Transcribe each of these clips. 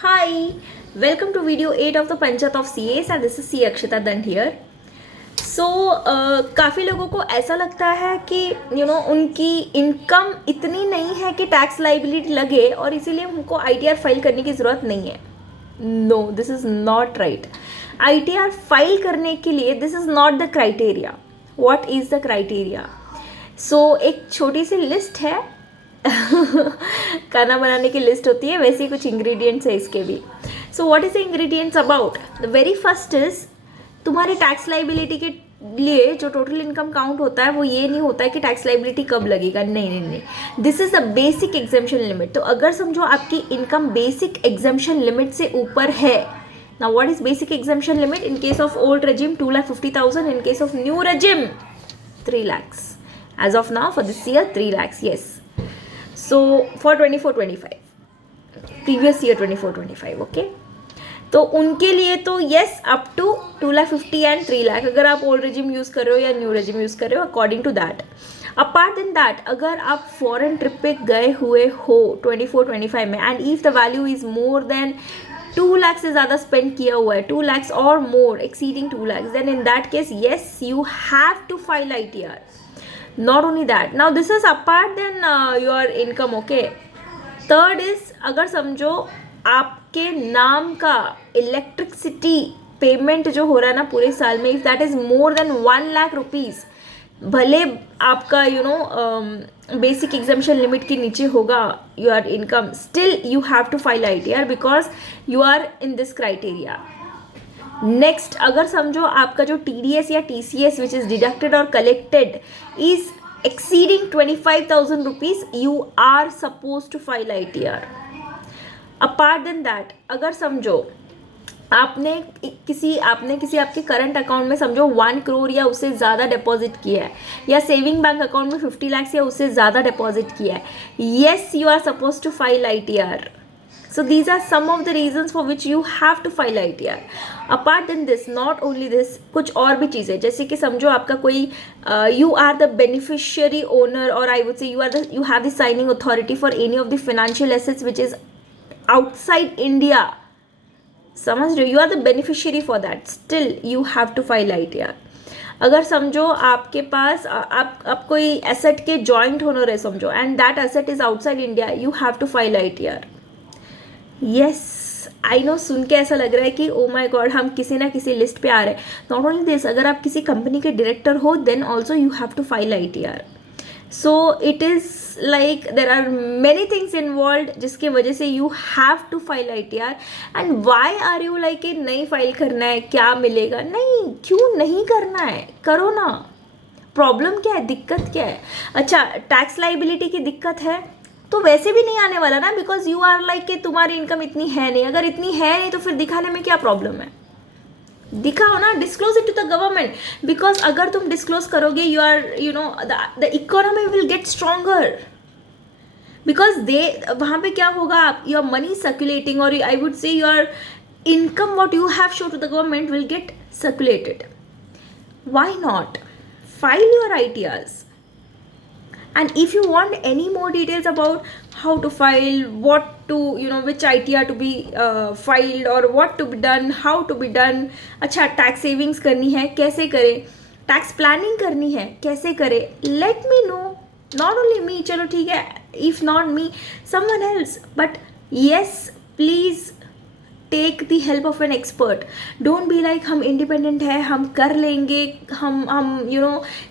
Hi, welcome to video 8 of the Panchat of CAs and this is C Akshita Dand here. सो काफ़ी लोगों को ऐसा लगता है कि उनकी इनकम इतनी नहीं है कि टैक्स लाइबिलिटी लगे और इसीलिए उनको ITR फाइल करने की ज़रूरत नहीं है. No, this is not right. ITR file करने के लिए this is not the criteria. What is the criteria? So एक छोटी सी लिस्ट है. खाना बनाने की लिस्ट होती है, वैसे ही कुछ इंग्रेडिएंट्स है इसके भी. So what is the ingredients about? The very first is, तुम्हारे टैक्स लाइबिलिटी के लिए जो टोटल इनकम काउंट होता है वो ये नहीं होता है कि टैक्स लाइबिलिटी कब लगेगा. नहीं नहीं नहीं, this is the basic exemption limit. तो अगर समझो आपकी इनकम बेसिक एग्जेम्पशन लिमिट से ऊपर है. Now what is basic exemption limit? In case of old regime 2,50,000, in case of new regime 3 lakhs. As of now for this year 3 lakhs, yes. So for 24-25, previous year 24-25, okay. तो उनके लिए तो yes up to 2,50,000 and 3 lakh, अगर आप old regime use कर रहे हो या न्यू रेजिम यूज़ कर रहे हो, according to that. Apart then that, अगर आप फॉरेन ट्रिप पे गए हुए हो 24-25 में and if the value is more than 2 lakh से ज़्यादा स्पेंड किया हुआ है, 2 lakhs और more exceeding 2 lakhs, then in that case yes you have to file ITR. Not only that, now this is apart than your income, okay. Third is, अगर समझो आपके नाम का इलेक्ट्रिसिटी पेमेंट जो हो रहा है ना पूरे साल में, if that is more then 1 lakh rupees, भले आपका बेसिक एग्जाम्शन लिमिट के नीचे होगा your income, still you have to file ITR because you are in this criteria. Next, अगर समझो आपका जो TDS या TCS विच इज़ डिडक्टेड और collected is exceeding 25,000 rupees, you are suppose to file ITR. Apart then that, अगर समझो आपने किसी आपके करंट अकाउंट में समझो 1 crore या उससे ज़्यादा डिपॉजिट किया है, या सेविंग बैंक अकाउंट में 50 lakhs या उससे ज़्यादा डिपॉजिट किया है, yes you are suppose to file ITR. So these are some of the reasons for which you have to file ITR. Apart than this, not only this, कुछ और भी चीज़ें, जैसे कि समझो आपका कोई you are the beneficiary owner, or I would say you have the signing authority for any of the financial assets which is outside India. समझ रहे हो? You are the beneficiary for that. Still you have to file ITR. अगर समझो आपके पास आप कोई asset के joint owner है समझो, and that asset is outside India, you have to file ITR. Yes, I know, सुन के ऐसा लग रहा है कि ओ माई गॉड हम किसी ना किसी लिस्ट पे आ रहे हैं. नॉट ओनली दिस, अगर आप किसी कंपनी के डायरेक्टर हो then also you have to file ITR. So it is like there are many things involve जिसके वजह से you have to file ITR. And why are you like कि नहीं फाइल करना है, क्या मिलेगा? नहीं, क्यों नहीं करना है? करो ना. प्रॉब्लम क्या है, दिक्कत क्या है? अच्छा, टैक्स लाइबिलिटी की दिक्कत है तो वैसे भी नहीं आने वाला ना, बिकॉज यू आर लाइक कि तुम्हारी इनकम इतनी है नहीं. अगर इतनी है नहीं तो फिर दिखाने में क्या प्रॉब्लम है? दिखाओ ना, disclose it to the government, because अगर तुम डिस्क्लोज करोगे you are the economy will get stronger, because वहाँ पे क्या होगा, योर मनी सर्कुलेटिंग, और I would say your income what you have show to the government will get circulated. Why not file your ITRs? And if you want any more details about how to file, what to, which ITR to be filed, or what to be done, how to be done, अच्छा tax savings करनी है कैसे करें, tax planning करनी है कैसे करें, let me know. Not only me, चलो ठीक है, if not me someone else, but yes please take the help of an expert. Don't be like हम इंडिपेंडेंट है, हम कर लेंगे, हम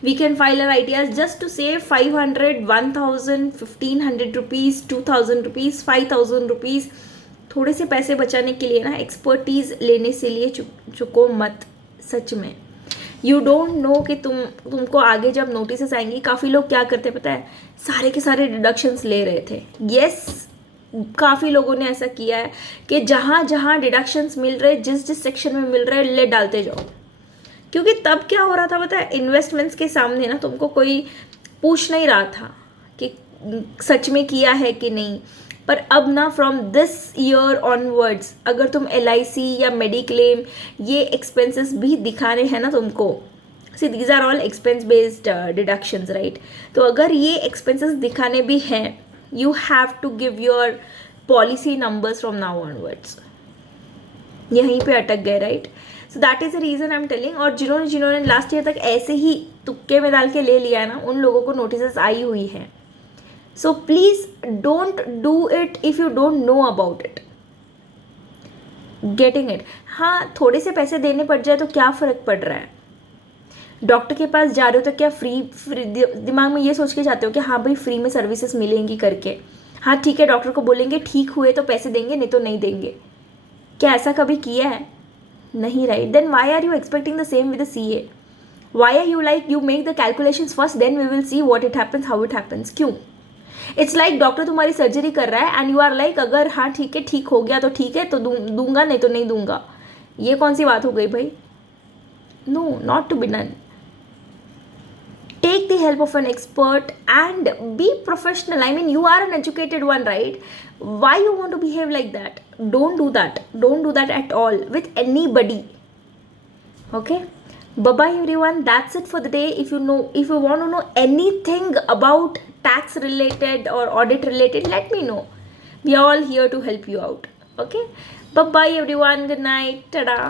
we can file our ITRs just to save 500, 1,000, 1,500 rupees, 2,000 rupees, 5,000 rupees. थोड़े से पैसे बचाने के लिए ना एक्सपर्टीज़ लेने से लिए चुको मत. सच में यू डोंट नो कि तुमको आगे जब नोटिस आएंगी. काफ़ी लोग क्या करते पता है, सारे के सारे डिडक्शंस ले रहे थे. येस, काफ़ी लोगों ने ऐसा किया है कि जहाँ जहाँ डिडक्शंस मिल रहे, जिस सेक्शन में मिल रहे ले डालते जाओ. क्योंकि तब क्या हो रहा था पता है, इन्वेस्टमेंट्स के सामने ना तुमको कोई पूछ नहीं रहा था कि सच में किया है कि नहीं. पर अब ना फ्रॉम दिस ईयर ऑनवर्ड्स, अगर तुम LIC या मेडिक्लेम ये एक्सपेंसेस भी दिखाने हैं ना तुमको, see these are all expense based deductions, right. तो अगर ये एक्सपेंसेस दिखाने भी हैं, you have to give your policy numbers from now onwards, यहीं पे अटक गए, right? So that is the reason I am telling. और जिन्होंने लास्ट ईयर तक ऐसे ही तुक्के में डाल के ले लिया है ना, उन लोगों को नोटिस आई हुई है. So please don't do it if you don't know about it. Getting it? हाँ, थोड़े से पैसे देने पड़ जाए तो क्या फ़र्क पड़ रहा है? डॉक्टर के पास जा रहे हो तो क्या फ्री दिमाग में ये सोच के जाते हो कि हाँ भाई फ्री में सर्विसेज मिलेंगी करके? हाँ ठीक है, डॉक्टर को बोलेंगे ठीक हुए तो पैसे देंगे, नहीं तो नहीं देंगे. क्या ऐसा कभी किया है? नहीं, right? Then why are you expecting the same with the CA? Why are you like you make the calculations first, then we will see what it happens, how it happens? क्यों? इट्स लाइक डॉक्टर तुम्हारी surgery कर रहा है and you are like अगर हाँ ठीक है, ठीक हो गया तो ठीक है, तो दूंगा, नहीं तो नहीं दूंगा. ये कौन सी बात हो गई भाई? No, not to be done. Take the help of an expert and be professional. I mean, you are an educated one, right? Why you want to behave like that? Don't do that. Don't do that at all with anybody. Okay? Bye-bye everyone. That's it for the day. If you want to know anything about tax related or audit related, let me know. We are all here to help you out. Okay? Bye-bye everyone. Good night. Ta-da.